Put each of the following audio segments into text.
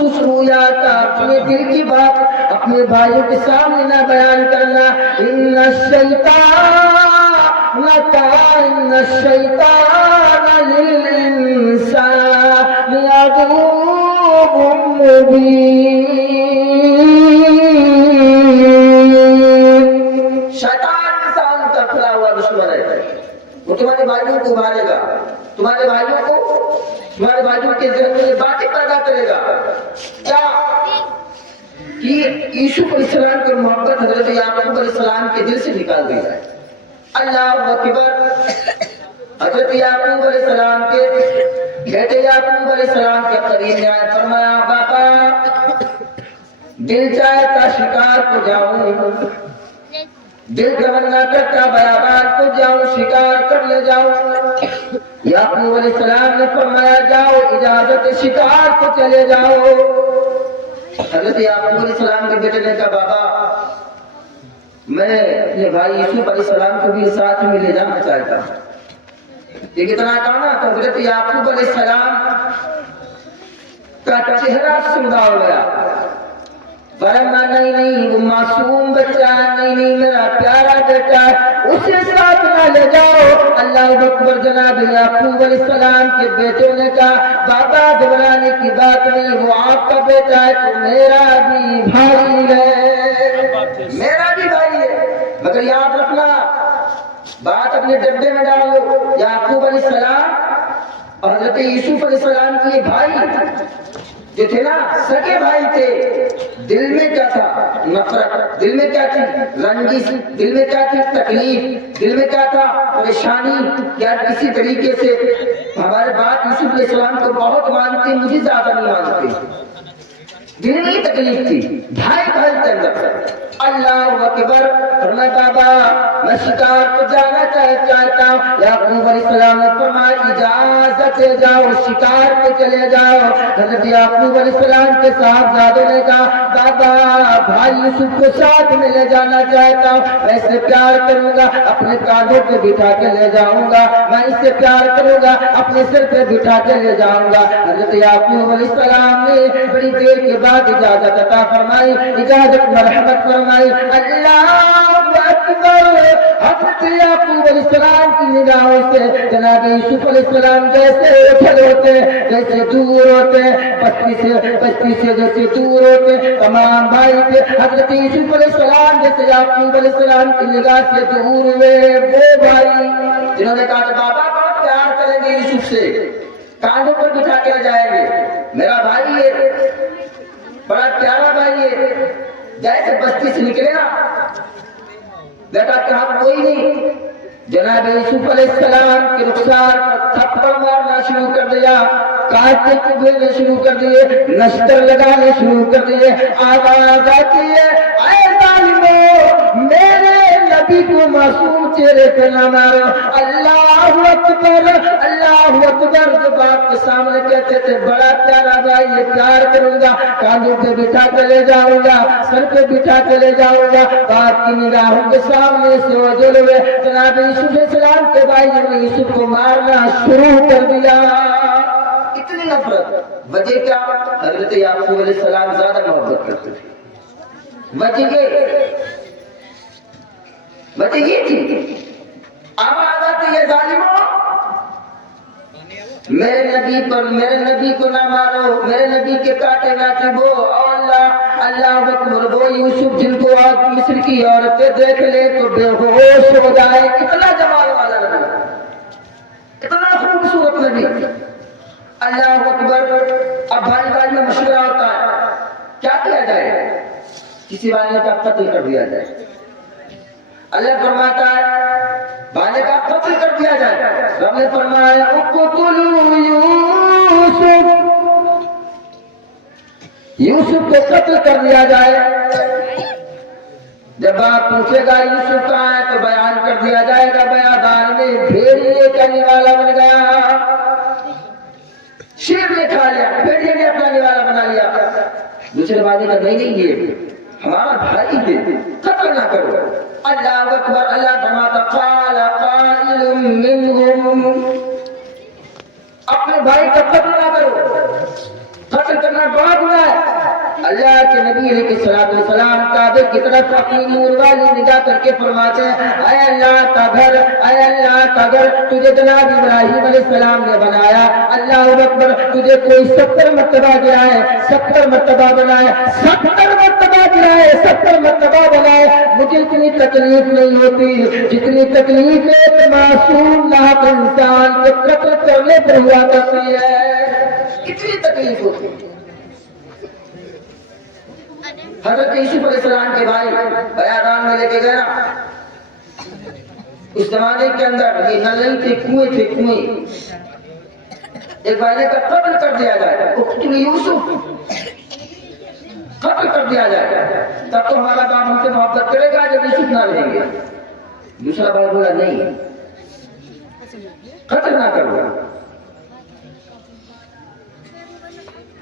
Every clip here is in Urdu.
محسوس ہو جاتا اپنے دل کی بات اپنے بھائیوں کے سامنے نہ بیان کرنا. ان الشیطان للانسان عدو مبین. شیطان انسان کا کھلا ہوا دشمن ہے. وہ تمہارے بھائیوں کو مارے گا, تمہارے بھائیوں کے ذہن میں باتیں پیدا کرے گا. کیا کہ یوسف علیہ السلام کی محبت حضرت یعقوب علیہ السلام کے دل سے نکال دی جائے. اللہ اکبر. حضرت یعقوب علیہ السلام کے بیٹے یعقوب علیہ السلام کے قریب آئے, فرمایا باپا دل چاہتا شکار کو جاؤں, دل تمنا کرتا بیابان کو جاؤں شکار کر لے جاؤں. یعقوب علیہ السلام نے فرمایا جاؤ, اجازت شکار کو چلے جاؤ. حضرت یعقوب علیہ السلام کے بیٹے نے کہا بابا میں اپنے بھائی یوسف علیہ السلام کو بھی ساتھ میں لے جانا چاہتا ہوں. یہ کتنا کہنا تو حضرت یعقوب علیہ السلام کا چہرہ سودا ہو گیا. فرمایا نہیں وہ معصوم بچہ ہے, نہیں میرا پیارا بیٹا ہے, اسے ساتھ نہ لے جاؤ. اللہ اکبر. جناب یعقوب علیہ السلام کے بیٹے نے کہا بابا گھبرانے کی بات نہیں, وہ آپ کا بیٹا ہے تو میرا بھی بھائی ہے, میرا بھی بھائی ہے. مگر یاد رکھنا بات اپنے ڈبے میں ڈال لو. یعقوب علیہ السلام اور حضرت یوسف علیہ السلام کے بھائی جو تھے نا, سگے بھائی تھے. دل میں کیا تھا؟ نفرت. دل میں کیا تھی؟ رنجش. دل میں کیا تھی؟ تکلیف. دل میں کیا تھا؟ پریشانی. کیا کسی طریقے سے ہمارے باپ یوسف علیہ السلام کو بہت مانتے, مجھے زیادہ نہیں مانتے. دل میں یہ تکلیف تھی بھائی بھائی کے اندر. اللہ اکبر. فرمایا بابا میں شکار کو جانا چاہتا ہوں. یعقوب علیہ السلام نے فرمایا اجازت سے جاؤ, شکار کو چلے جاؤ. حضرت یعقوب علیہ السلام کے صاحبزادوں نے کہا بابا بھائی یوسف کو ساتھ میں لے جانا چاہتا ہوں, میں اس سے پیار کروں گا, اپنے کاندھوں پہ بٹھا کے لے جاؤں گا, میں اس سے پیار کروں گا, اپنے سر پہ بٹھا کے لے جاؤں گا. حضرت یعقوب علیہ السلام نے بڑی دیر کے بعد اجازت عطا فرمائی, اجازت مرحمت فرمائی. اللہ اکبر. حضرت یعقوب علیہ السلام کی نگاہوں سے جناب یوسف علیہ السلام جیسے اٹھل ہوتے, جیسے دور ہوتے, بستی سے جیسے دور ہوتے, تمام بھائی تھے. حضرت یوسف علیہ السلام جیسے یعقوب علیہ السلام کی نگاہ سے دور ہوئے, وہ بھائی جنہوں نے کہا بابا بہت پیار کریں گے یوسف سے, کاندھوں پر بٹھا کے لے جائیں گے, میرا بھائی ہے, بڑا پیارا بھائی ہے. جیسے بستی سے نکلے نا بیٹا کہا کوئی نہیں. جناب یوسف علیہ السلام کے رخسار پر تھپڑ مارنا شروع کر دیا, کانٹے چبھنے شروع کر دیے, نشتر لگانے شروع کر دیے. آواز آتی ہے اے ظالموں, میرے نبی کو معصوم چہرے پہ نہ مارو. اللہ اکبر, اللہ اکبر. جب آپ کے سامنے کہتے تھے بڑا پیارا بھائی ہے, پیار کروں گا, کاندھوں پہ بٹھا کے لے جاؤں گا, سر پہ بٹھا کے لے جاؤں گا, باپ کی نگاہوں کے سامنے سے وجل ہوئے جناب یوسف علیہ السلام کے بھائیوں نے یوسف کو مارنا شروع کر دیا. اتنی نفرت. وجہ کیا؟ حضرت یعقوب علیہ السلام زیادہ محبت کرتے تھے. وجہ یہ تھی. آواز آتی ہے ظالموں میرے نبی کو نہ مارو, میرے نبی کے کاٹے نہ چبھو. اللہ اکبر. وہ یوسف جن کو آج مصر کی عورتیں دیکھ لے تو بے ہوش ہو جائے. اتنا جمال والا نبی, اتنا خوبصورت نبی. اللہ اکبر. اب بھائی میں مشورہ ہوتا ہے کیا کیا جائے. کسی بھائی کا قتل کر دیا جائے. اللہ فرماتا ہے بھائی کا قتل کر دیا جائے. رب نے فرمایا اقتلوا یوسف کو قتل کر دیا جائے. جب آپ پوچھے گا یوسف کہاں ہے تو بیان کر دیا جائے گا بیابان میں بھیڑیے کا نوالا بن گیا, شیر نے کھا لیا, بھیڑیے نے اپنا نوالا بنا لیا. دوسرے بھائی کا نہیں یہ ہمارا بھائی ہے, قتل نہ کرو. اللہ اکبر. اللہ فرماتا قال قائل منهم, اپنے بھائی کا قتل نہ کرو. قتل کرنا بڑا گناہ ہے. اللہ کے نبی علیہ السلام کعبے کی طرف اپنی نور والی نگاہ کر کے فرماتے ہیں اے اللہ کا گھر تجھے جناب ابراہیم علیہ السلام نے بنایا، اللہ اکبر، تجھے کوئی 70 مرتبہ گرائے، 70 مرتبہ بنائے، 70 مرتبہ گرائے، 70 مرتبہ بنائے، مجھے اتنی تکلیف نہیں ہوتی جتنی تکلیف ایک معصوم ناحق انسان کے قتل کرنے پر ہوا کرتی ہے، اتنی تکلیف ہوتی ہے۔ حضرت یوسف علیہ السلام کے بھائی بیابان میں لے کے گیا، اس زمانے کے اندر یہ نل تھے، کنویں، ایک بھائی کا قتل کر دیا جائے، اقتل یوسف، قتل کر دیا جائے، تب تو ہمارا باپ ہم سے محبت کرے گا جب یوسف نہ رہیں گے۔ دوسرا بھائی بولا نہیں، قتل نہ کرو،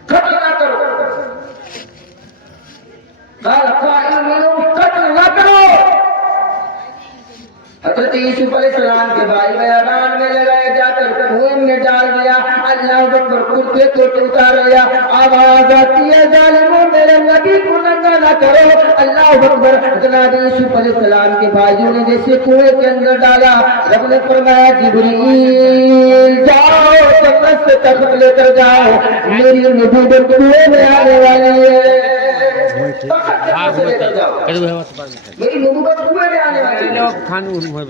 قتل نہ کرو، قتل نہ کرو۔ حضرت یوسف علیہ السلام کے بھائی بیابان میں لگائے، جا کر کنویں میں ڈال دیا، اللہ اکبر، کرتے کرتے اتار لیا، آواز آتی ہے ظالموں میرے نبی کو ننگا نہ کرو، اللہ اکبر۔ جناب یوسف علیہ السلام کے بھائیوں نے جیسے کنویں کے اندر ڈالا، رب نے فرمایا جبریل جاؤ جنت سے تخت لے کر جاؤ، میری نبوت کنویں میں آنے والی ہے، میری نبوت کنویں میں آنے والی ہے۔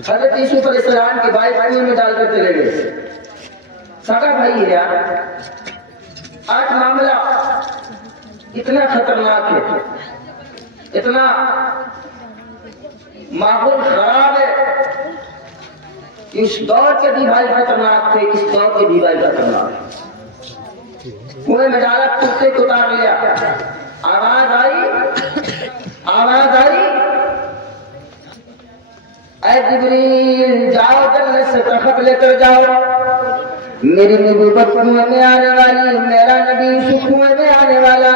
حضرت یوسف علیہ السلام کے بھائی کنویں میں ڈال کر چلے گئے، سگا بھائی ہے یار۔ آج معاملہ اتنا خطرناک ہے، اتنا ماحول خراب ہے کہ اس دور کے بھی بھائی خطرناک تھے، اس دور کے بھی بھائی خطرناک۔ کنویں میں ڈالا، کتے کو اتار لیا، آواز آئی اے جبریل جاؤ جنت سے تخت لے کر جاؤ، میری نبوت کنویں میں آنے والی، میرا نبی یوسف کنویں میں آنے والا۔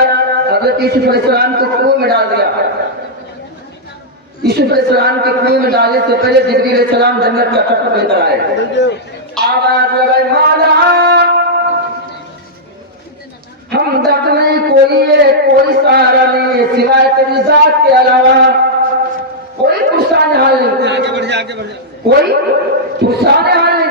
حضرت یوسف علیہ السلام کو کنویں میں ڈال دیا۔ یوسف علیہ السلام کے کنویں میں ڈالنے سے پہلے جبریل علیہ السلام جنت کا تخت لے کر آئے، آواز لگائی مولا ہم درد نہیں، کوئی سہارا نہیں سوائے تیری ذات کے علاوہ، کوئی پرسان حال نہیں، کوئی پرسان حال نہیں۔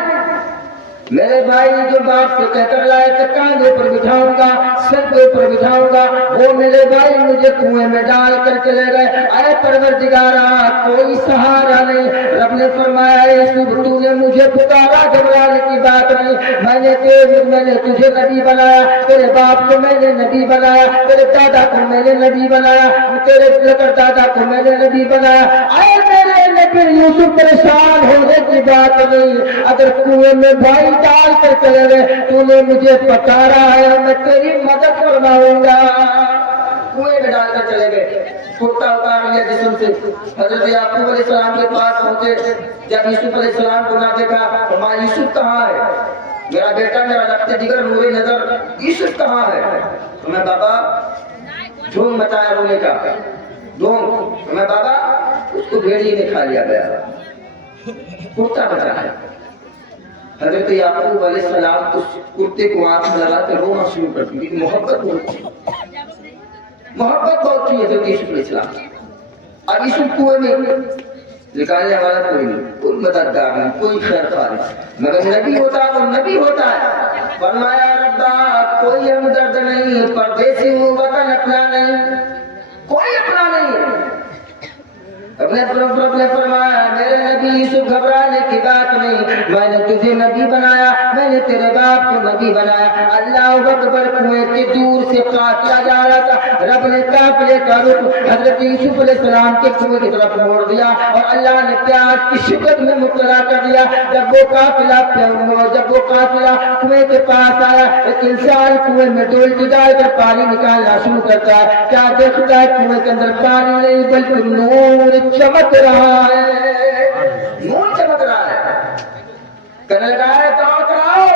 میرے بھائی جو باپ سے کہہ کر لائے کہ کاندھے پر بٹھاؤں گا، سر کے اوپر بٹھاؤں گا، وہ میرے بھائی مجھے کنویں میں ڈال کر چلے گئے۔ اے پروردگارا کوئی سہارا نہیں۔ رب نے فرمایا یوسف تو نے مجھے پکارا، گھبرانے کی بات نہیں، میں نے تجھے نبی بنایا، تیرے باپ کو میں نے نبی بنایا، تیرے دادا کو میں نے نبی بنایا، تیرے لکڑ دادا کو میں نے نبی بنایا۔ اے میرے نبی یوسف پریشان ہونے کی بات نہیں، اگر کنویں میں بھائی ڈال کر چلے گئے، تو نے مجھے پکارا ہے، میں تیری مدد فرماؤں گا۔ کنویں میں ڈال کر چلے گئے، کرتا اتار لیا جسم سے۔ حضرت یعقوب علیہ السلام کے پاس پہنچے، جب یوسف علیہ السلام کو نہ دیکھا، فرمایا یوسف کہاں ہے؟ میرا بیٹا، میرا لخت جگر، نور نظر، یوسف کہاں ہے؟ میں بابا دھوم مچایا رونے کا، دھوم، میں بابا اس کو بھیڑیے نے کھا لیا گیا، کرتا بچا ہے۔ حضرت یعقوب علیہ السلام اس کرتے کو آنکھ لگا کر رونا شروع کر دی، محبت بہت تھی حضرت یوسف علیہ السلام۔ اب یوسف کنویں میں نکالنے والا کوئی نہیں، کوئی مددگار نہیں، کوئی خیر خواہ نہیں، مگر نبی ہوتا تو نبی ہوتا ہے۔ فرمایا ربا کوئی ہمدرد نہیں، پردیسی ہوں وطن اپنا نہیں، کوئی اپنا نہیں۔ رب نے فرمایا میرے نبی یوسف گھبرانے کی بات نہیں، میں نے تجھے نبی بنایا، میں نے تیرے باپ کو نبی بنایا۔ اللہ اکبر، کنویں کے دور سے قافلہ جا رہا تھا، رب نے قافلے کا رخ حضرت یوسف علیہ السلام کے کنویں کی طرف موڑ دیا اور اللہ نے پیاس کی شدت میں مبتلا کر دیا۔ جب وہ قافلہ کنویں کے پاس آیا، ایک انسان کنویں میں ڈولکی ڈال کر پانی نکالنا شروع کرتا ہے، کیا دیکھتا ہے کنویں کے اندر پانی نہیں بلکہ نور چمک رہا ہے، نور چمک رہا ہے۔ کہنے لگا ہے دوڑ کر آؤ،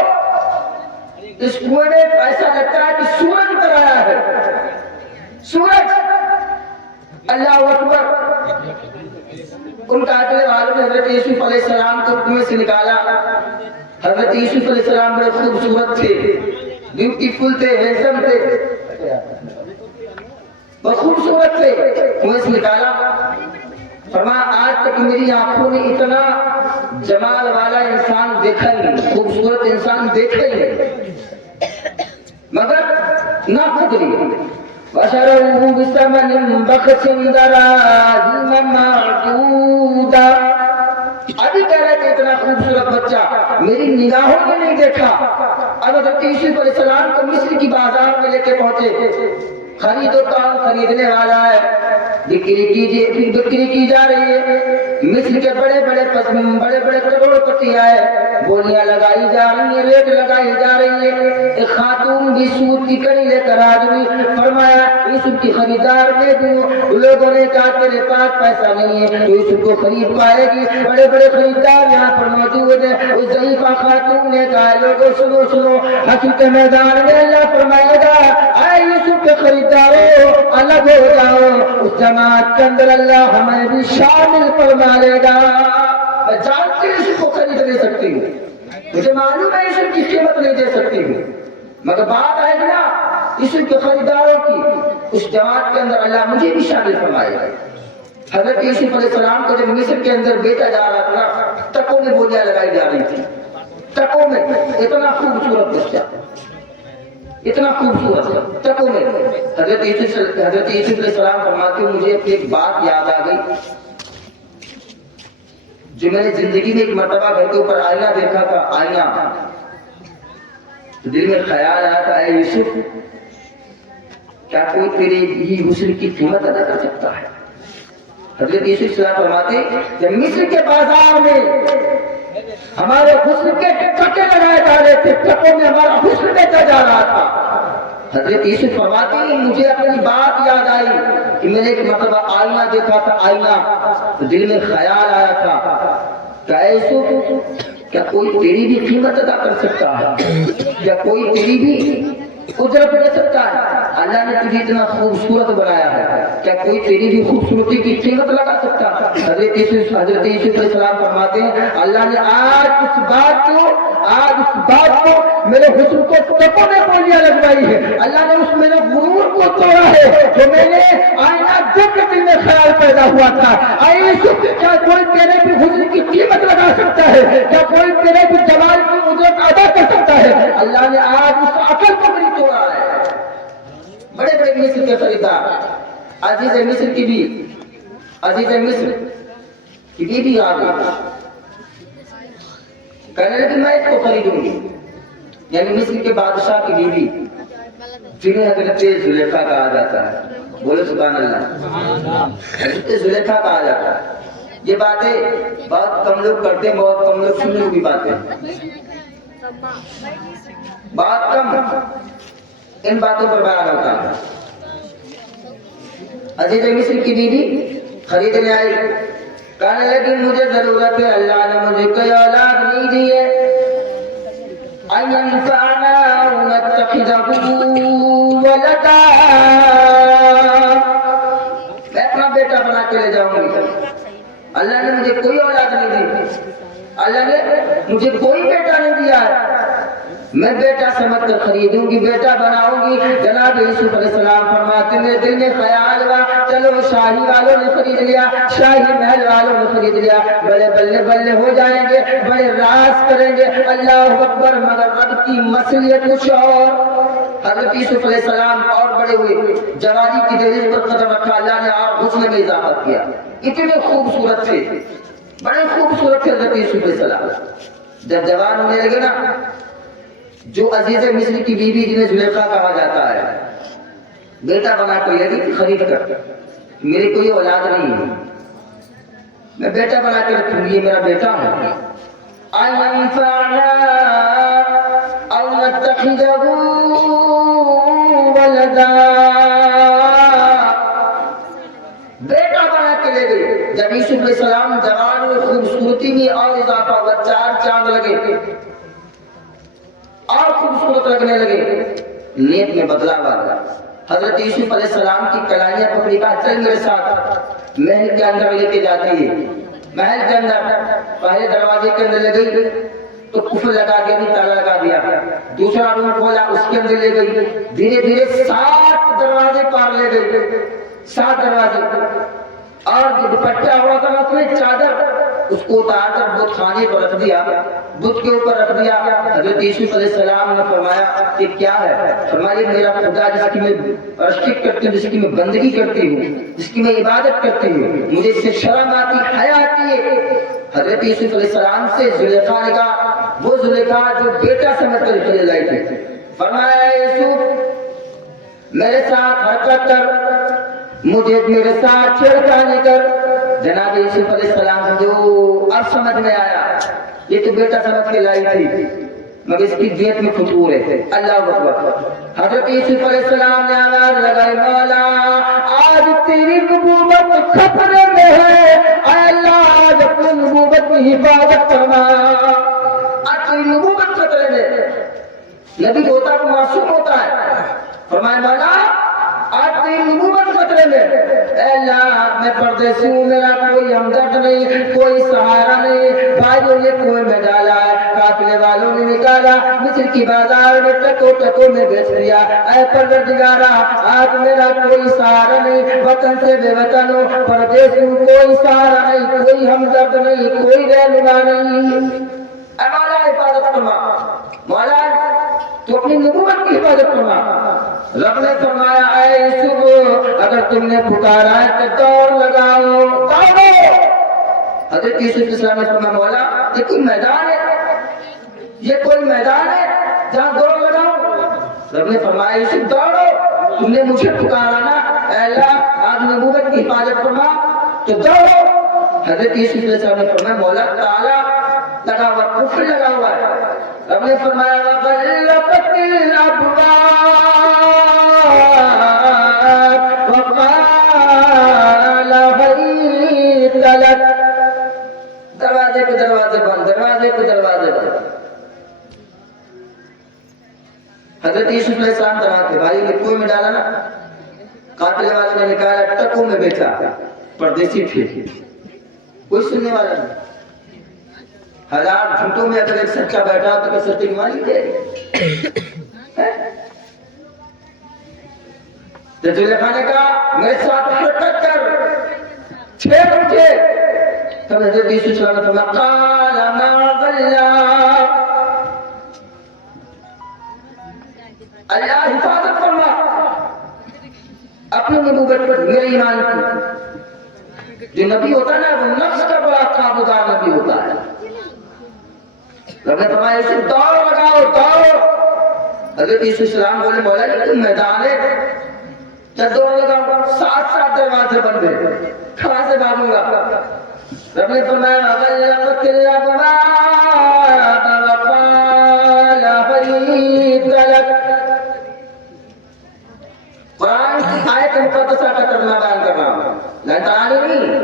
اس کنویں میں ایسا لگتا ہے کہ سورج اتر آیا ہے، سورج۔ اللہ اکبر۔ ان قافلے والوں نے حضرت یوسف علیہ السلام کو کنویں سے نکالا۔ حضرت یوسف علیہ السلام بڑے خوبصورت تھے، بیوٹیفل تھے، ہینڈسم تھے۔ میری آنکھوں نے اتنا جمال والا انسان دیکھا ہی نہیں، خوبصورت انسان دیکھا ہی نہیں، مگر نہ قدری وشروه بثمن بخس دراهم معدودا. ابھی کہہ رہے کہ اتنا خوبصورت بچہ میری نگاہوں میں نہیں دیکھا. اب حضرت یوسف علیہ السلام کو مصر کی بازار میں لے کے پہنچے. خرید و کام خریدنے والا ہے، بکری کی جا رہی ہے. مصر کے بڑے بڑے کروڑ پتی آئے، بولیاں لگائی جا رہی ہیں، ریٹ لگائی جا رہی ہے. ایک خاتون بھی سود کی کڑی لے کر آدمی فرمایا یوسف کی خریدار دے دوں. لوگوں نے کہا تیرے پاس پیسہ نہیں ہے تو یوسف کو خرید پائے گی. بڑے بڑے خریدار یہاں پر موجود ہیں. اس ضعیفہ خاتون نے کہا لوگوں سنو، حشر کے میدان میں اللہ فرمائے گا اے یوسف کے خریداروں الگ ہو جاؤ. اس جماعت کے اندر اللہ ہمیں بھی شامل فرما لے گا. میں جانتی ہوں یوسف کو خرید نہیں سکتی ہوں، مجھے معلوم ہے یوسف کی قیمت نہیں دے سکتی ہوں، مگر بات آئے گی نا یوسف کے خریداروں کی، اس جماعت کے اندر اللہ مجھے بھی شامل فرمائے گا. حضرت یوسف علیہ السلام کو جب مصر کے اندر بیچا جا رہا تھا، ٹکوں میں بولیاں لگائی جا رہی تھی. ٹکوں میں اتنا خوبصورت بچہ، اتنا خوبصورت ٹکوں میں. حضرت یوسف علیہ السلام فرماتے ہیں مجھے ایک بات یاد آ گئی جو میں نے زندگی میں ایک مرتبہ گھر کے اوپر آئینہ دیکھا تھا. آئینہ تو دل میں خیال آیا تھا اے یوسف کیا کوئی تیرے ہی حسن کی قیمت ادا کر سکتا ہے. حضرت یوسف علیہ السلام فرماتے جب مصر کے بازار میں ہمارے حسن کے ٹکے لگائے جا رہے تھے، ٹکوں میں ہمارا حسن بیچا جا رہا تھا. حضرت یوسف فرماتے ہیں مجھے اپنی بات یاد آئی کہ میں نے ایک مرتبہ آئینہ دیکھا تھا. آئینہ تو دل میں خیال آیا تھا کہ اے یوسف کیا کوئی تیری بھی قیمت ادا کر سکتا ہے، کیا کوئی تیری بھی اجرت دے سکتا ہے. اللہ نے تجھے اتنا خوبصورت بنایا ہے، کیا کوئی تیری بھی خوبصورتی کی قیمت لگا سکتا ہے. حضرت یوسف علیہ السلام فرماتے ہیں اللہ نے آج اس بات کو میرے حسن کو ٹکوں میں بولیاں لگوائی ہے. اللہ نے اس میرے غرور کو توڑا ہے جو میں نے آئینہ دیکھ کے دل میں خیال پیدا ہوا تھا. اے یوسف کیا کوئی تیرے بھی حسن کی قیمت لگا سکتا ہے، کیا کوئی تیرے بھی جمال کی اجرت ادا کر سکتا ہے. اللہ نے آج اس عقل کو بھی توڑا ہے. بڑے بڑے مصر کے خریدار، عزیز مصر کی بیوی آ گئی، کہنے لگی میں اس کو خریدوں گی. یعنی مصر کے بادشاہ کی بیوی جنہیں حضرت زلیخا کہا جاتا ہے. بولے سبحان اللہ. حضرت زلیخا کہا جاتا ہے. یہ باتیں بہت کم لوگ کرتے ہیں، بہت کم لوگ سننے کی باتیں، بات کم ان باتوں پر بیان ہوتا ہے. عزیز مصر کی بیوی خریدنے آئی، کہنے لگی مجھے ضرورت ہے، اللہ نے مجھے کوئی اولاد نہیں دی ہے، اَيَنْفَعَنَا أَوْ نَتَّخِذَهُ وَلَدًا، میں اپنا بیٹا بنا کے لے جاؤں گی. اللہ نے مجھے کوئی اولاد نہیں دی، اللہ نے مجھے کوئی بیٹا نہیں دیا ہے، میں بیٹا سمجھ کر خریدوں گی، بیٹا بناؤں گی. جناب یوسف علیہ السلام فرماتے ہیں دل میں خیال ہوا چلو شاہی والوں نے خرید لیا، شاہی محل والوں نے خرید لیا، بڑے بلے بلے ہو جائیں گے، بڑے راز کریں گے. اللہ اکبر. مگر رب کی مصلحت کچھ اور. حضرت یوسف علیہ السلام اور بڑے ہوئے، جوانی کی دہلیز پر قدم رکھا، اللہ نے اور حسن میں اضافہ کیا. اتنے خوبصورت تھے، بڑے خوبصورت تھے حضرت یوسف علیہ السلام. جب جوان ہونے لگے نا، جو عزیز مصر کی بیوی جنہیں زلیخا کہا جاتا ہے، بیٹا بنا کر لگی خرید کر، میری کوئی اولاد نہیں ہے، میں بیٹا بنا کے رکھوں گی، یہ میرا بیٹا ہے. اَيَنْفَعَنَا أَوْ نَتَّخِذَهُ وَلَدًا، بیٹا بنا کے لے گئی. جب یوسف علیہ السلام جوان ہوئے، خوبصورتی میں اور اضافہ ہوا، 4 چاند لگے اور خوبصورت لگنے لگے، نیت میں بدلاو آ گیا. حضرت یوسف علیہ السلام کی کلائیاں پکڑی، کہا چل میرے ساتھ. محل کے اندر لے کے جاتی ہے. محل کے اندر پہلے دروازے کے اندر لے گئی تو قفل لگا دیا، تالا لگا دیا. دوسرا روم کھولا، اس کے اندر لے گئی. دھیرے دھیرے 7 دروازے پار لے گئی، 7 دروازے. اور جو دوپٹہ ہوا تھا اس میں چادر اس کو اتار کر بت خانے پر رکھ دیا, بت کے اوپر رکھ دیا. حضرت یوسف علیہ السلام نے فرمایا کہ کیا ہے؟ فرمایا میرا خدا جس کی میں پرستش کرتی ہوں, جس کی میں بندگی کرتی ہوں, جس کی میں عبادت کرتی ہوں, مجھے اس سے شرم آتی, حیا آتی ہے. حضرت یوسف علیہ السلام سے زلیخا نے کہا, وہ زلیخا جو بیٹا سمجھ کر چلے لائی تھی, فرمایا یوسف میرے ساتھ حرکت کر, مجھے میرے ساتھ چھڑکانے کر. جناب یوسف علیہ السلام جو اب سمجھ میں آیا یہ تو بیٹا سمجھ کے لائی تھی مگر اس کی جیت میں فطور ہے. اللہ اکبر. حضرت یوسف علیہ السلام نے آواز لگائی, مولا آج تیری نبوت خطرے میں ہے, اے اللہ آج اپنی نبوت کی حفاظت فرما, آج تیری نبوت خطرے میں ہے. نبی ہوتا تو معصوم ہوتا ہے. فرمایا مولا آج تیری نبوت خطرے میں, اے اللہ میں پردیسی ہوں, میرا کوئی ہمدرد نہیں, کوئی سہارا نہیں, بھائیوں نے کوئی میں ڈالا ہے, قافلے والوں نے نکالا, مصر کی بازار میں ٹکو ٹکو میں بیچ دیا. اے پروردگارا آج میرا کوئی سہارا نہیں, وطن سے بے وطن ہوں, پردیسی ہوں, کوئی سہارا نہیں, کوئی ہمدرد نہیں, کوئی رہنما نہیں. اے مولا حفاظت فرما, مولا تو اپنی نبوت کی حفاظت فرما. رب نے فرمایا اے یوسف اگر تم نے پکارا ہے تو دوڑ لگاؤ, دوڑو. حضرت یوسف علیہ السلام نے فرمایا مولا یہ کوئی میدان ہے, یہ کوئی میدان ہے جہاں دوڑ لگاؤ؟ رب نے فرمایا یوسف دوڑو, تم نے مجھے پکارا نا, اے اللہ آج نبوت کی حفاظت فرما تو دوڑو. حضرت یوسف علیہ السلام نے فرمایا مولا تالا لگا ہوا, کفر لگا ہوا ہے. رب نے فرمایا وَغَلَّقَتِ الْأَبْوَابُ وَقَالَ هَيْتَ لَكَ, دروازے کے دروازے بند, دروازے کے دروازے بند. حضرت یوسف علیہ السلام طرح کے بھائی نے کنویں میں ڈالا نا, قافلے والے نے نکالا, ٹکوں میں بیچا, پردیسی تھے, کوئی سننے والا نہیں. ہزار جھوٹوں میں اگر ایک سچا بیٹھا تو کہ سچی گمانی دے. زلیخا نے کہا میرے ساتھ حرکت کر, چھیڑ مجھے. تب حضرت یوسف علیہ السلام نے فرمایا قال معاذ اللہ, اللہ حفاظت فرما اپنی نبوت پر, میرے ایمان کی. جو نبی ہوتا ہے نا وہ نفس کا بڑا قابودار نبی ہوتا ہے. رب نے فرمایا اسے دوڑ لگاؤ, دوڑو. حضرت یوسف علیہ السلام بولے مولا یہ تو میدان ہے, کیا دوڑ لگاؤ؟ 7 دروازے بند ہیں, کہاں سے بھاگوں گا؟ رب نے فرمایا وَغَلَّقَتِ الْأَبْوَابَ وَقَالَ هَيْتَ لَكَ. قرآن کی آیت مقدسہ کا ترجمہ بیان کر رہا ہوں, لہتانی نہیں.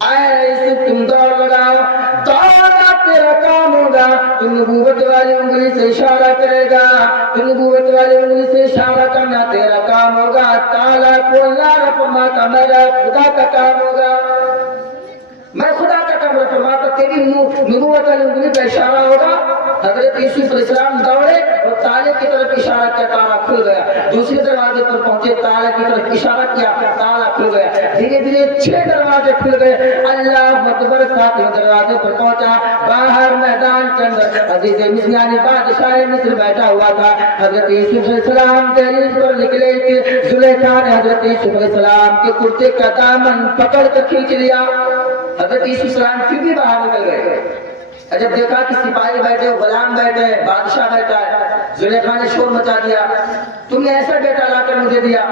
ایسے تم دوڑ لگاؤ, دوڑنا تیرا کام ہوگا. تم نبوت والی انگلی سے اشارہ کرے گا, تم نبوت والی انگلی سے اشارہ کرنا تیرا کام ہوگا. تالا کھولنا رفماتا میرا خدا کا کام ہوگا, میں خدا کا کام رفماتا, تیری نبوت والی انگلی کا اشارہ ہوگا. حضرت یوسف علیہ السلام دوڑے اور تالے کی طرف اشارہ کیا, تالا کھل گیا. دوسرے دروازے پر پہنچے, تالے کی طرف اشارہ کیا, تالا کھل گیا. دھیرے دھیرے 6 دروازے کھل گئے. اللہ اکبر. 7ویں دروازے پر پہنچا, باہر میدان کے اندر عزیز مصر یعنی بادشاہ مصر بیٹھا ہوا تھا. حضرت یوسف علیہ السلام دہلیز پر نکلے کہ زلیخا نے حضرت یوسف علیہ السلام کے کرتے کا دامن پکڑ کر کھینچ لیا. حضرت یوسف علیہ السلام پھر بھی باہر نکل گئے. جب دیکھا کہ سپاہی بیٹھے, غلام بیٹھے, بادشاہ بیٹھا ہے, زلیخا نے شور مچا دیا, تم نے ایسا بیٹا لا کر مجھے دیا,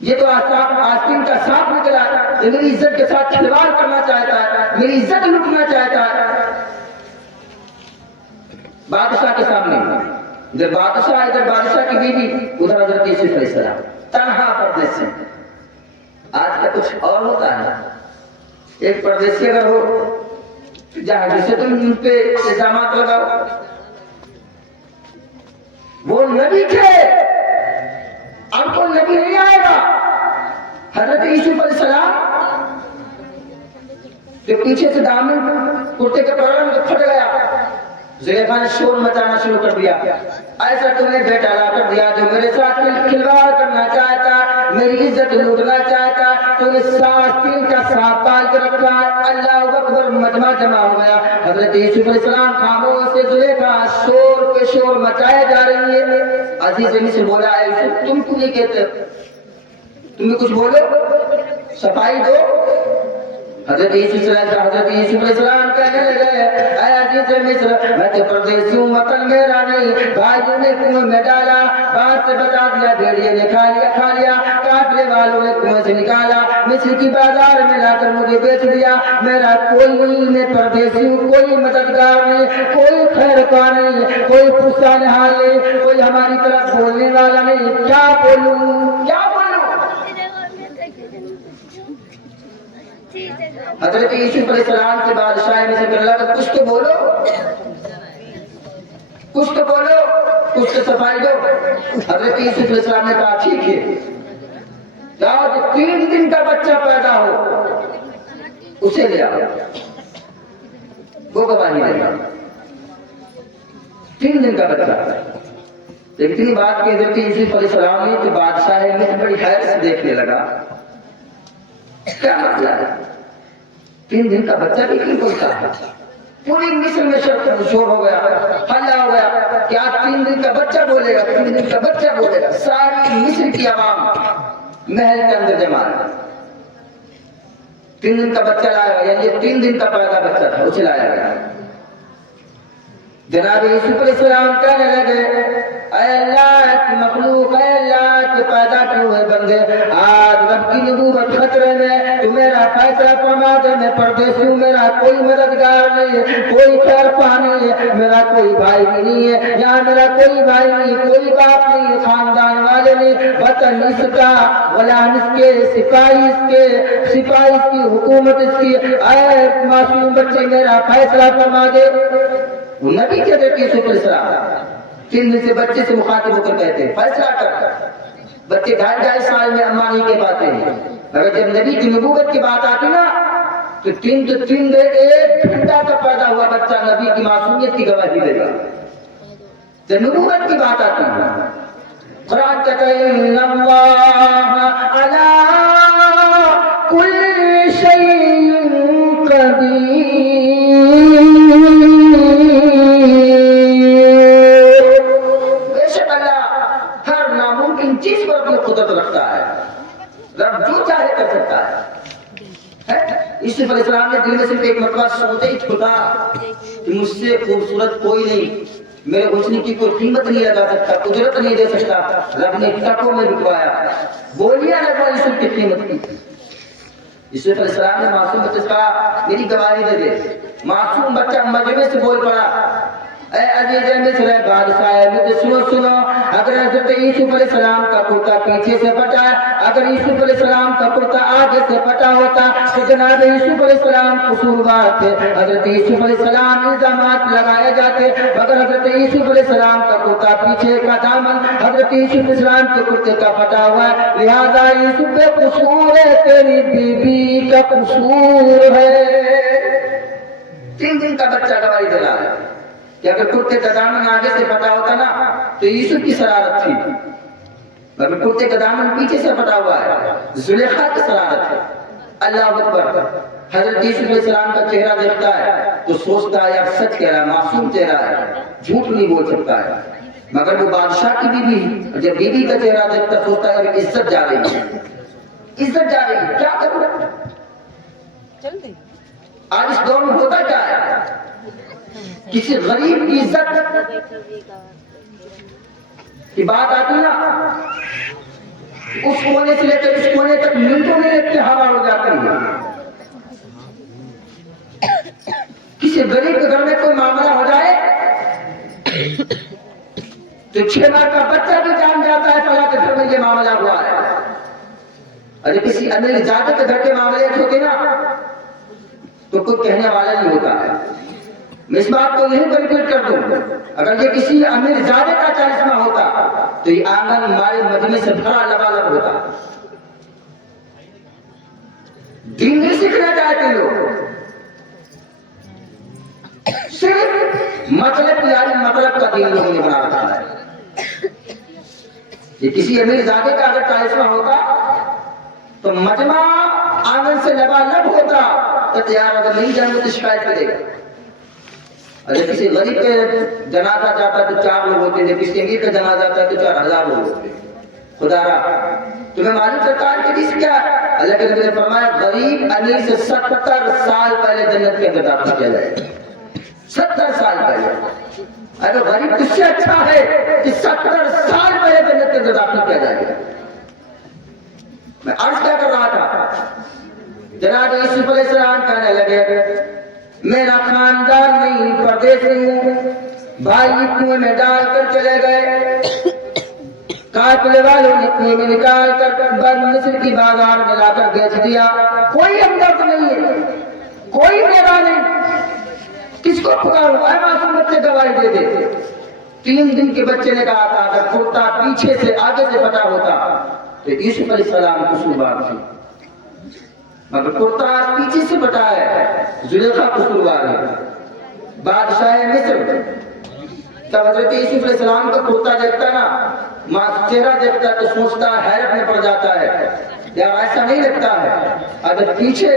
یہ تو آستین کا سانپ نکلا, یہ میری عزت کے ساتھ کھلواڑ کرنا چاہتا ہے, میری عزت لوٹنا چاہتا ہے. بادشاہ کے سامنے ادھر بادشاہ, ادھر بادشاہ کی بیوی, ادھر حضرت یوسف علیہ السلام تنہا پردیسی. آج کا کچھ اور ہوتا ہے, ایک پردیسی اگر ہو جہاں جسے تم ان پہ الزامات لگاؤ, وہ نبی تھے, اب تو نبی نہیں آئے گا. حضرت یوسف علیہ السلام کے پیچھے سے دامن کرتے کے پران پھٹ گیا. زلیخا نے شور مچانا شروع کر دیا, ایسا تم نے بیٹا لا کر دیا جو میرے ساتھ کھلواڑ کرنا چاہتا, میری عزت لوٹنا چاہتا تو نے ساتھ تین کا ساتھ پال کے رکھا ہے. اللہ اکبر. مجمع جمع ہو گیا. حضرت یوسف علیہ السلام خاموش سے زلیخا شور پہ شور مچائے جا رہی ہے. عزیز مصر بولا ہے یوسف تم کیوں نہیں کہتے, تم بھی کچھ بولو, صفائی دو. حضرت یوسف علیہ السلام کہنے لگے اے عزیز مصر میں تو پردیسی ہوں, وطن میرا نہیں. بھائیوں نے کنویں میں ڈالا, بات سے بتا دیا, بھیڑیے نے کھا لیا, قافلے والوں نے کنویں سے نکالا, مصر کی بازار میں لا کر مجھے بیچ دیا. میرا کوئی نہیں, میں پردیسی ہوں, کوئی مددگار نہیں, کوئی خیر خواہ نہیں, کوئی پوچھا نہال نہیں, کوئی ہماری طرف بولنے والا نہیں. کیا بولوں, کیا بولوں. حضرت یوسف علیہ السلام سے بادشاہ مصر کہنے لگا کچھ تو بولو, کچھ تو بولو, کچھ تو صفائی دو. حضرت یوسف علیہ السلام نے کہا ٹھیک ہے, جاؤ جو 3 دن کا بچہ پیدا ہو اسے لے آؤ, وہ گواہی دے گا. 3 دن کا بچہ. اتنی بات کی حضرت یوسف علیہ السلام نے تو بادشاہ مصر بڑی حیرت سے دیکھنے لگا, کیا مسئلہ ہے, 3 دن کا بچہ بھی کیوں بولتا ہے. پوری مصر میں شور ہو گیا, ہلہ ہو گیا, کیا 3 دن کا بچہ بولے گا, 3 دن کا بچہ بولے گا. ساری مصر کی عوام محل کے اندر جمع ہے. 3 دن کا بچہ لایا گیا, یعنی 3 دن کا پیدا بچہ تھا, اسے لایا گیا. جناب یوسف علیہ السلام کہنے لگے اے اللہ کی مخلوق, اے اللہ کے پیدا کیے ہوئے بندے, آج رب کی نبوت خطرے میں, تو میرا فیصلہ فرما دے. میں پردیسی ہوں, میرا کوئی مددگار نہیں ہے, کوئی خیر خواہ نہیں ہے, میرا کوئی بھائی بھی نہیں ہے, یہاں میرا کوئی بھائی نہیں, کوئی باپ نہیں, خاندان والے نہیں, وطن اس کا, غلام اس کے, سپاہی اس کے, سپاہی اس کی, حکومت اس کی. اے معصوم بچے میرا فیصلہ فرما دے. وہ نبی کہتے کہ یوسف علیہ السلام 3 دن سے بچے سے مخاطب ہو کر کہتے ہیں فیصلہ کر. بچے 2.5 سال میں اما نہیں کہہ پاتے ہیں, مگر جب نبی کی نبوت کی بات آتی نا تو 3 دن 1 گھنٹہ کا پیدا ہوا بچہ نبی کی معصومیت کی گواہی دے گا. جب نبوت کی بات آتی ہے, قرآن کہتا ہے ان اللہ علی کل شیء قدیر. چیز پر اپنی قدرت رکھتا ہے, رب جو چاہے کر سکتا ہے. یوسف علیہ السلام نے دل میں صرف ایک مرتبہ سوچا ہی چھوٹا کہ مجھ سے خوبصورت کوئی نہیں, میرے حسن کی کوئی قیمت نہیں لگا سکتا, اجرت نہیں دے سکتا. رب نے ٹکوں میں رکوایا, بولیا لگا یوسف کی قیمت کی. یوسف علیہ السلام نے معصوم بچے سے کہا میری گواہی دے دے. معصوم بچہ مجمع سے بول پڑا اے عزیز مصر بادشاہ مجھے سنو, اگر حضرت یوسف علیہ السلام کا کرتا پیچھے سے پھٹا, اگر یوسف علیہ السلام کا کرتا آگے سے پھٹا ہوتا تو جناب یوسف علیہ السلام قصوروار تھے. حضرت یوسف علیہ السلام الزامات لگائے جاتے, مگر حضرت یوسف علیہ السلام کا کرتا پیچھے کا دامن حضرت یوسف علیہ السلام کے کرتے کا پھٹا ہوا ہے, لہذا یوسف پہ قصور ہے, تیری بیوی کا قصور ہے. 3 دن کا بچہ گواہی دے رہا ہے کہ اگر کرتے کا دامن آگے سے پھٹا ہوتا نا تو یوسف کی شرارت تھی, مگر کرتے کا دامن پیچھے سے پھٹا ہوا ہے, زلیخا کی شرارت ہے. اللہ اکبر. حضرت یوسف علیہ السلام کا چہرہ دیکھتا ہے تو سوچتا ہے یار سچ کہہ رہا ہے, معصوم چہرہ ہے, جھوٹ نہیں بول سکتا ہے. مگر وہ بادشاہ کی بیوی جب بیوی کا چہرہ دیکھتا سوچتا ہے کہ عزت جا رہی ہے, عزت جا رہی ہے, کیا کروں. آج اس دور میں ہوتا کیا ہے, کسی غریب کی عزت کی بات آتی نا, اس کونے سے لے کر اس کونے تک منٹوں میں لے کے ہوا ہو جاتی ہے. کسی غریب کے گھر میں کوئی معاملہ ہو جائے تو 6 ماہ کا بچہ بھی جان جاتا ہے فلاں کے گھر میں یہ معاملہ ہوا ہے. اگر کسی امیر زادے کے گھر کے معاملے ہوتے نا تو کوئی کہنے والا نہیں ہوتا ہے. میں اس بات کو یہیں پر ریپیٹ کر دوں, اگر یہ کسی امیر زادے کا 40واں ہوتا تو یہ آنگن ہمارے مجمع سے بھرا لبالب ہوتا. دین نہیں سیکھنا چاہتے لوگ, صرف مطلب کا دین لوگوں نے بنا رکھا ہے. یہ کسی امیر زادے کا اگر کارشمہ ہوتا تو مجمع آنگن سے لبالب ہوتا، تو یار اگر نہیں جائیں گے تو شکایت کرے گا۔ اگر کسی غریب کے جنازہ جاتا تو 4 لوگ ہوتے ہیں، کسی امیر کا جنازہ جاتا ہے تو 4000 لوگ ہوتے ہیں۔ خدا را تمہیں معلوم سرکار کی حدیث کیا ہے؟ اللہ کے نبی نے فرمایا غریب امیر سے 70 سال پہلے جنت کے اندر داخل کیا جائے گا۔ 70 سال پہلے۔ اگر غریب اس سے اچھا ہے کہ 70 سال پہلے جنت کے اندر داخل کیا جائے گا۔ میں عرض کیا کر رہا تھا، جناب یوسف علیہ السلام کہنے لگے میرا خاندان نہیں، پردیسی ہوں، بھائی کنویں میں ڈال کر چلے گئے، قافلے والوں نے کنویں میں نکال کر مصر کی بازار میں لا کر بیچ دیا، کوئی ہمدرد نہیں ہے، کوئی میرا نہیں، کس کو پکاروں؟ اے معصوم بچے گواہی دے دے۔ 3 دن کے بچے نے کہا تھا اگر کرتا پیچھے سے آگے سے پٹا ہوتا تو یوسف علیہ السلام قصوروار تھی، مگر کرتا پیچھے سے پٹا ہے، زلیخا قصوروار ہے۔ بادشاہ مصر جب حضرت یوسف علیہ السلام کا کرتا دیکھتا نا، چہرہ دیکھتا تو سوچتا حیرت میں پڑ جاتا ہے، یار ایسا نہیں لگتا ہے۔ اگر پیچھے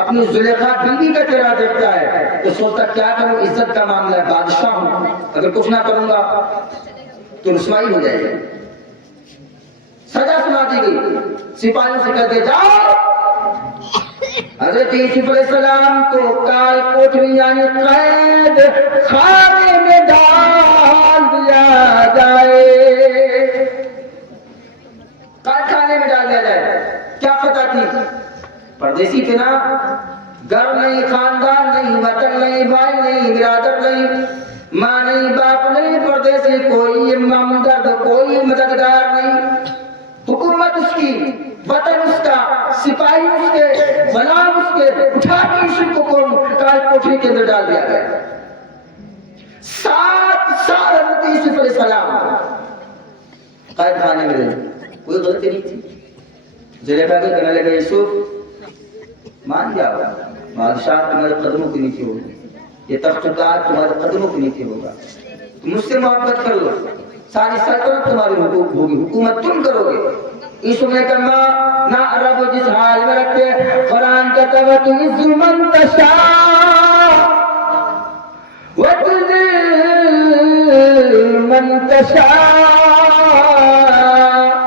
اپنی زلیخا بیوی کا چہرہ دیکھتا ہے تو سوچتا کیا کروں، عزت کا معاملہ ہے، بادشاہ ہوں، اگر کچھ نہ کروں گا تو رسوائی ہو جائے گی۔ سزا سنا دی گئی، سپاہیوں سے کہتے جاؤ حضرت یوسف علیہ السلام کو کال کوٹری یعنی قید خانے میں ڈال دیا جائے، قید خانے میں ڈال دیا جائے۔ کیا پتہ تھی؟ پردیسی تھے نا، گھر نہیں، خاندان نہیں، وطن نہیں، بھائی نہیں، برادر نہیں، ماں نہیں، باپ نہیں، پردیسی، کوئی ہمدرد، کوئی مددگار نہیں، حکومت اس کی، وطن اس کا، سپاہی اس کے، غلام اس کے، اٹھا کے یوسف کو کال کوٹری کے اندر ڈال دیا گیا۔ 7 سال حضرت یوسف علیہ السلام قید خانے میں رہے، کوئی غلطی نہیں تھی۔ زلیخا کو کہنے لگا یوسف مان جاؤ، بادشاہ تمہارے قدموں کے نیچے ہوگا، یہ تخت تاج تمہارے قدموں کے نیچے ہوگا، تم مجھ سے محبت کر لو، ساری سلطنت تمہاری حقوق ہوگی، حکومت تم کرو گے۔ یوسف نے کہا نہ رب جس حال میں رکھتے قرآن کہتا ہے تعز من تشاء وتذل من تشاء،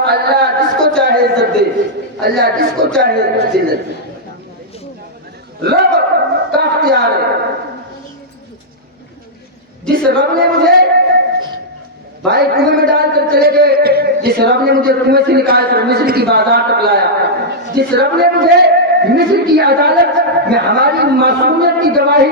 اللہ جس کو چاہے عزت دے، اللہ جس کو چاہے ذلت دے، رب کا اختیار ہے۔ جس رب نے مجھے بھائی کنویں میں ڈال کر چلے گئے، جس رب نے مجھے کنویں سے نکال کر مصر کی بازار تک لایا، جس رب نے مجھے مصر کی عدالت میں ہماری معصومیت کی گواہی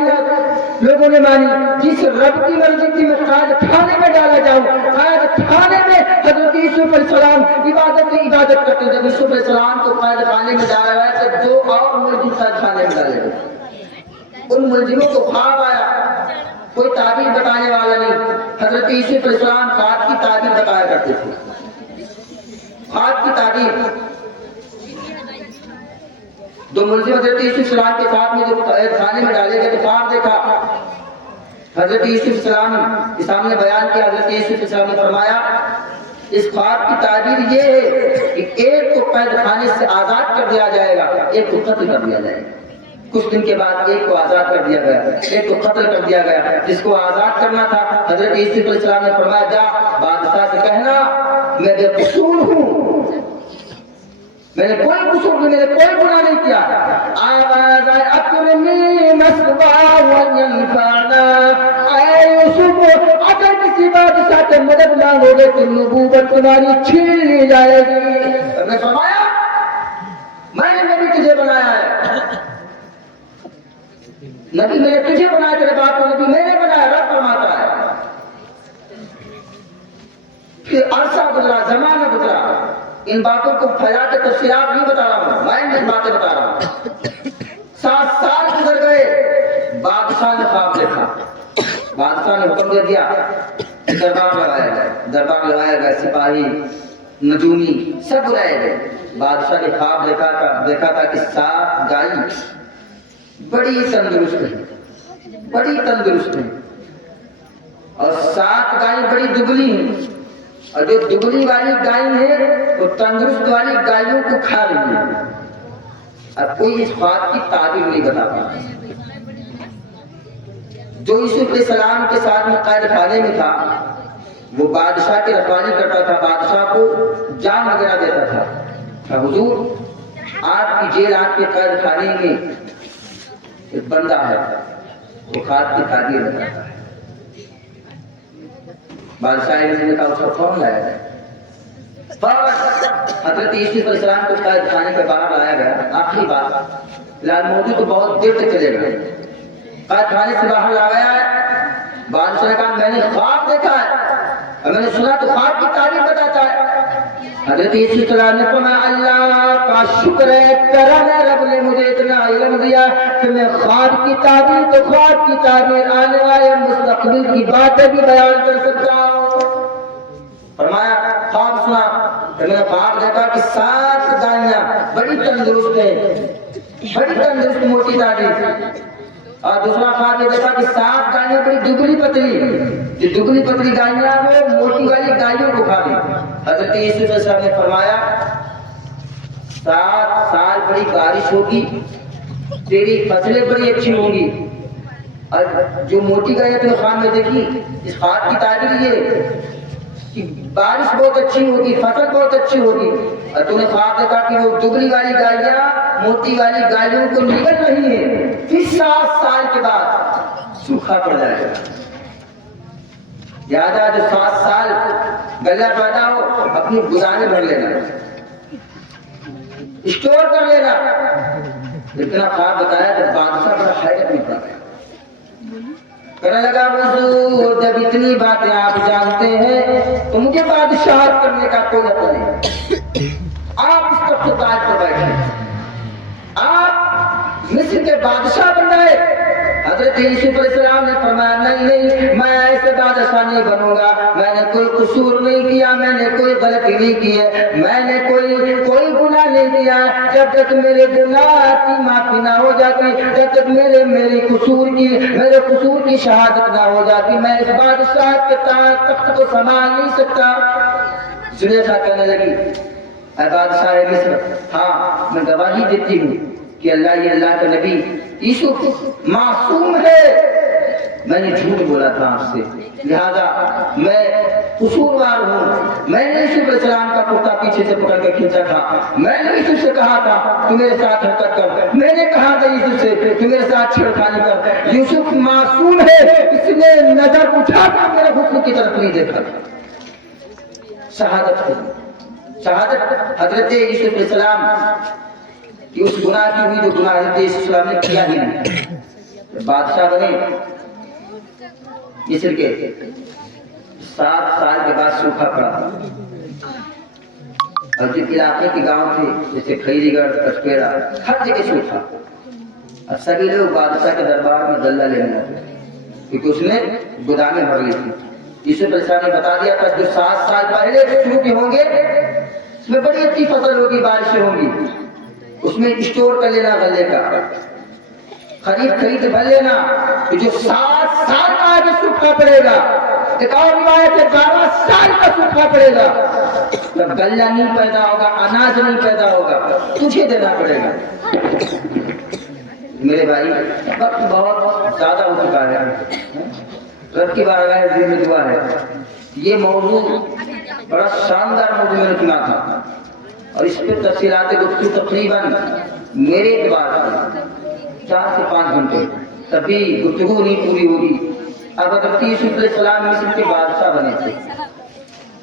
لوگوں نے مانی، جس رب کی مرضی تھی میں قید خانے میں ڈالا جاؤں، قید خانے میں حضرت یوسف علیہ السلام عبادت کرتے تھے۔ یوسف علیہ السلام کو قید خانے میں ڈالا گیا تو 2 اور ملزم قید خانے میں ڈالے گئے۔ ان ملزموں کو خواب آیا، کوئی تعبیر بتانے والا نہیں۔ حضرت یوسف علیہ السلام خواب کی تعبیر بتایا کرتے تھے، خواب کی تعبیر۔ 2 ملزم حضرت یوسف علیہ السلام کے ساتھ میں جو قید خانے میں ڈالے گئے تو خواب دیکھا، حضرت یوسف علیہ السلام کے سامنے بیان کیا۔ حضرت یوسف علیہ السلام نے فرمایا اس خواب کی تعبیر یہ ہے کہ ایک کو قید خانے سے آزاد کر دیا جائے گا، ایک کو قتل کر دیا جائے گا۔ کچھ دن کے بعد ایک کو آزاد کر دیا گیا، ایک کو قتل کر دیا گیا۔ جس کو آزاد کرنا تھا حضرت یوسف علیہ السلام نے فرمایا جا بادشاہ سے کہنا میں بے قصور ہوں، میں نے کوئی قصور نہیں، میں نے کوئی گناہ نہیں کیا۔ آواز آئے اکرمی مسوا ینفعنا، اے یوسف اگر کسی بادشاہ سے مدد مانگو گے تو نبوت تمہاری چھین لی جائے گی۔ ہم نے فرمایا میں نے نبی تجھے بنایا ہے، نبی میں نے تجھے بنایا، تیرے باپ کو نبی میں نے بنایا، رب فرماتا ہے۔ پھر عرصہ گزرا، زمانہ گزرا، ان باتوں کو پھیلا کے تفصیلات نہیں بتا رہا ہوں، میں ان باتیں بتا رہا ہوں۔ 7 سال گزر گئے، بادشاہ نے خواب دیکھا، بادشاہ نے حکم دے دیا دربار لگایا گیا، دربار لگایا گیا، سپاہی نجومی سب بلائے گئے۔ بادشاہ نے خواب دیکھا تھا کہ 7 گائیں بڑی تندرست ہیں، بڑی تندرست ہیں، اور 7 گائیں بڑی دبلی ہیں، اور جو دگلی والی گائے ہے وہ تندرست والی گائیوں کو کھا رہی ہے. اب کوئی اس بات کی تعبیر نہیں بتا پاتا. جو یوسف علیہ السلام کے ساتھ میں قید خانے میں تھا وہ بادشاہ کی رکھوالی کرتا تھا، بادشاہ کو جام وغیرہ دیتا تھا. حضور آپ کی جیل، آپ کے قید خانے میں ایک بندہ ہے وہ خواب کی تعبیر بتاتا ہے. بادشاہ نے کہا اس کو کون لایا گیا؟ حضرت یوسف علیہ السلام کو قید خانے کے باہر لایا گیا. آخری بات فی الحال موجود تو بہت دیر تک چلے گئے. قید خانے سے باہر لایا ہے. بادشاہ نے کہا میں نے خواب دیکھا ہے اور میں نے سنا تو خواب کی تعبیر بتاتا ہے. حضرت یوسف علیہ السلام نے فرمایا اللہ کا شکر ہے، کرم ہے، رب نے مجھے اتنا علم دیا کہ میں خواب کی تعبیر تو خواب کی تعبیر، آنے والے مستقبل کی باتیں بھی بیان کر سکتا ہوں. فرمایا خواب سنا کہ میں نے خواب دیکھا کہ 7 گائیاں بڑی تندرست ہیں، بڑی تندرست موٹی تازی. اور دوسرا خواب یہ دیکھا کہ 7 گائیاں بڑی دبلی پتلی، جو دبلی پتلی گائیاں وہ موٹی والی گائیوں کو کھا رہی. حضرت یوسف علیہ السلام نے فرمایا 7 سال بڑی بارش ہوگی، تیری فصلیں بڑی اچھی ہوں گی. اور جو موٹی گائیاں تم نے خواب میں دیکھی، اس خواب کی تعبیر یہ کہ بارش بہت اچھی ہوگی، فصل بہت اچھی ہوگی. اور تم نے خواب دیکھا کہ وہ دبلی والی گائیاں موٹی والی گائیوں کو نگل رہی ہیں. پھر 7 سال کے بعد سوکھا پڑ جائے گا. زیادہ جو 7 سال غلہ پیدا ہو اپنی گزارے بھر لینا، اسٹور کر لینا. اتنا خواب بتایا کہ بادشاہ بڑا حیرت میں پڑ گیا. کہنے لگا حضور جب اتنی باتیں آپ جانتے ہیں تو مجھے بادشاہ کرنے کا کوئی حق نہیں. آپ اس وقت تاج پر بیٹھے، آپ مصر کے بادشاہ بن گئے. حضرت یوسف علیہ السلام نے فرمایا نہیں، میں ایسے بادشاہ نہیں بنوں گا. میں نے کوئی قصور نہیں کیا، میں نے کوئی غلطی نہیں کی ہے، میں نے کوئی گناہ نہیں کیا. جب تک میرے گناہ کی معافی نہ ہو جاتی، جب تک میرے قصور کی شہادت نہ ہو جاتی، میں اس بادشاہ کے تخت کو سنبھال نہیں سکتا. زلیخا کہنے لگی اے بادشاہ مصر، ہاں میں گواہی دیتی ہوں کہ اللہ کا نبی یوسف معصوم ہے. میں نے جھوٹ بولا تھا آپ سے، لہذا میں قصوروار ہوں. میں نے یوسف علیہ السلام کا کرتا پیچھے سے پکڑ کر کھینچا تھا. میں نے یوسف سے کہا تھا تو میرے ساتھ حرکت کر. میں نے کہا تھا یوسف سے تو میرے ساتھ چھڑکھانی کر. یوسف معصوم ہے، اس نے نظر اٹھا کر میرے حسن کی طرف نہیں دیکھا. شہادت حضرت یوسف علیہ السلام کہ اس گناہ کی ہوئی جو گناہ حضرت یوسف علیہ السلام نے کیا ہی نہیں. بادشاہ بنے مصر کے 7 سال کے بعد سوکھا پڑا. اور جس علاقے کے گاؤں تھے جیسے خیری گڑھ، کچپیڑا، ہر جگہ سوکھا. اور سبھی لوگ بادشاہ کے دربار میں غلہ لینے لگے کیونکہ اس نے گودامیں بھر لی تھی. یوسف علیہ السلام نے بتا دیا تھا جو 7 سال پہلے شروع کے ہوں گے اس میں بڑی اچھی فصل ہوگی، بارشیں ہوں گی، اس میں اسٹور کر لینا غلے کا، خرید بھر لینا. جو 7 سال کا آگے سوکھا پڑے گا، ایک اور روایت ہے 12 سال کا سوکھا پڑے گا، جب غلہ نہیں پیدا ہوگا، اناج نہیں پیدا ہوگا، تجھے دینا پڑے گا. میرے بھائی وقت بہت زیادہ ہو چکا ہے، رب کی بارگاہ عظیم میں دعا ہے. یہ موضوع بڑا شاندار موضوع میں نے سنا تھا اور اس پہ تفصیلات گفتگو تقریباً میرے اعتبار سے 4 سے 5 گھنٹے، تبھی گفتگو نہیں پوری ہوگی. اب حضرت یوسف علیہ السلام مصر کے بادشاہ بنے تھے،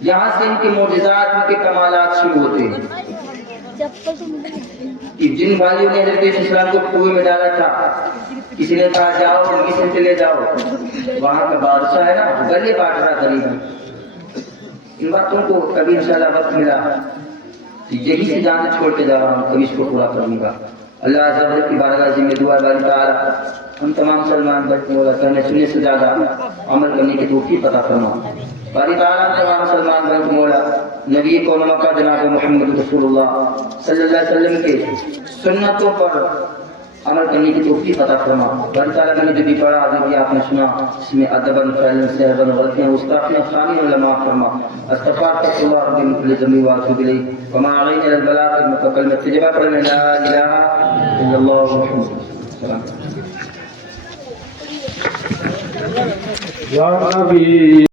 یہاں سے ان کے معجزات، ان کے کمالات شروع ہوتے ہیں. جن بھائیوں نے حضرت یوسف علیہ السلام کو کنویں میں ڈالا تھا، کسی نے کہا جاؤ مصر چلے جاؤ، وہاں کا بادشاہ ہے نا گلے کاٹ رہا غریب. ان باتوں کو کبھی انشاءاللہ وقت ملا یہی سے جانے چھوڑ کے جا رہا ہوں، کبھی اس کو پورا کروں گا. اللہ عز و جل کی بارگاہ عظیم میں دعا باری تعالیٰ ہم تمام مسلمان بھائیوں کو کہنے سننے سے زیادہ عمل کرنے کی توفیق عطا فرما. باری تعالیٰ ہم تمام مسلمان بھائیوں کو مولا نبی کو مکہ جناب محمد رسول اللہ صلی اللہ علیہ وسلم کے سنتوں پر عمل کرنے کی توفیق عطا فرما. باری تعالیٰ میں نے جو بھی پڑھا جو بھی آپ نے سنا اس میں ادباً فعلاً صحباً غلطیاں استغفار خامی علماء فرما. استغفرت اللہ رب من کل ذنب واتوب الیہ وما علینا الا البلاغ المتوکل میں تجربہ پڑھنے لا الہ الا اللہ محمد یا نبی